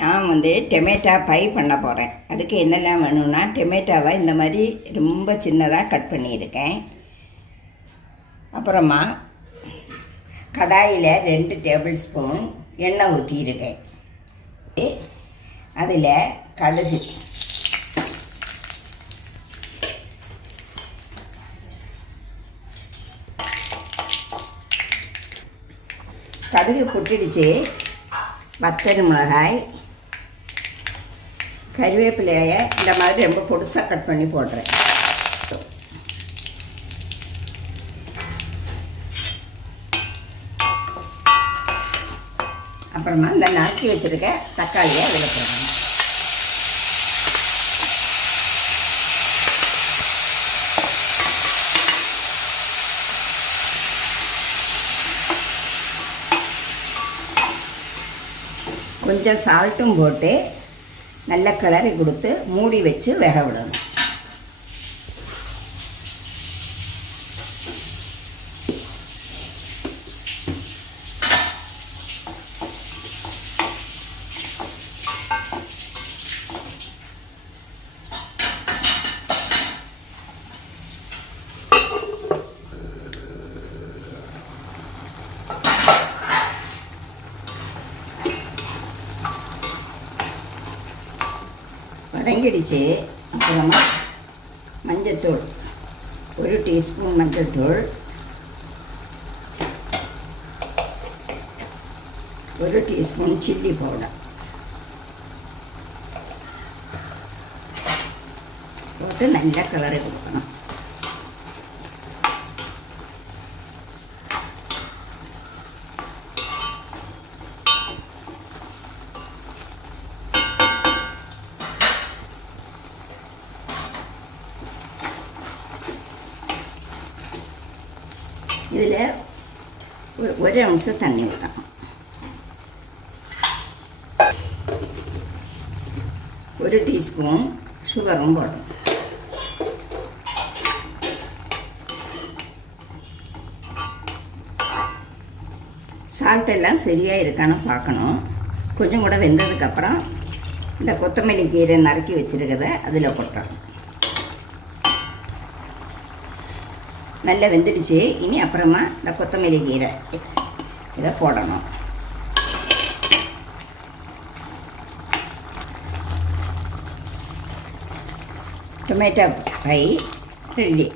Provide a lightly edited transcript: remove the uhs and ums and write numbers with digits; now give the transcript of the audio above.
நான் tomato by பண்ண போகிறேன். அதுக்கு என்னெல்லாம் வேணும்னா, டொமேட்டோவை இந்த மாதிரி ரொம்ப சின்னதாக கட் பண்ணியிருக்கேன். அப்புறமா கடாயில் 2 டேபிள் ஸ்பூன் எண்ணெய் ஊற்றியிருக்கேன். அதில் கடுகு, கடுகு பொட்டிடுச்சு. வத்தல் மிளகாய், கறிவேப்பிலையை இந்த மாதிரி ரொம்ப பொடுசாக கட் பண்ணி போடுறேன். அப்புறமா இந்த நறுக்கி வச்சுருக்க தக்காளியை அதில் போடுறேன். கொஞ்சம் சால்ட்டும் போட்டு நல்ல கிளறி கொடுத்து மூடி வச்சு வேக விடணும். வதங்கிடுச்சு. அப்புறமா மஞ்சத்தூள், 1 டீஸ்பூன் மஞ்சத்தூள், 1 டீஸ்பூன் சில்லி பவுடர் போட்டு நல்லா கிளறி கொடுக்கணும். இதில் ஒரு அம்சம் தண்ணி ஊற்றணும். 1 டீஸ்பூன் சுகரும் போடணும். சால்ட் எல்லாம் சரியாக இருக்கான்னு பார்க்கணும். கொஞ்சம் கூட வெந்ததுக்கப்புறம் இந்த கொத்தமல்லி கீரை நறுக்கி வச்சுருக்கிறத அதில் கொட்டணும். நல்லா வெந்துடுச்சு. இனி அப்புறமா இந்த கொத்தமல்லி கீரை இதை போடணும். Tomato by ready.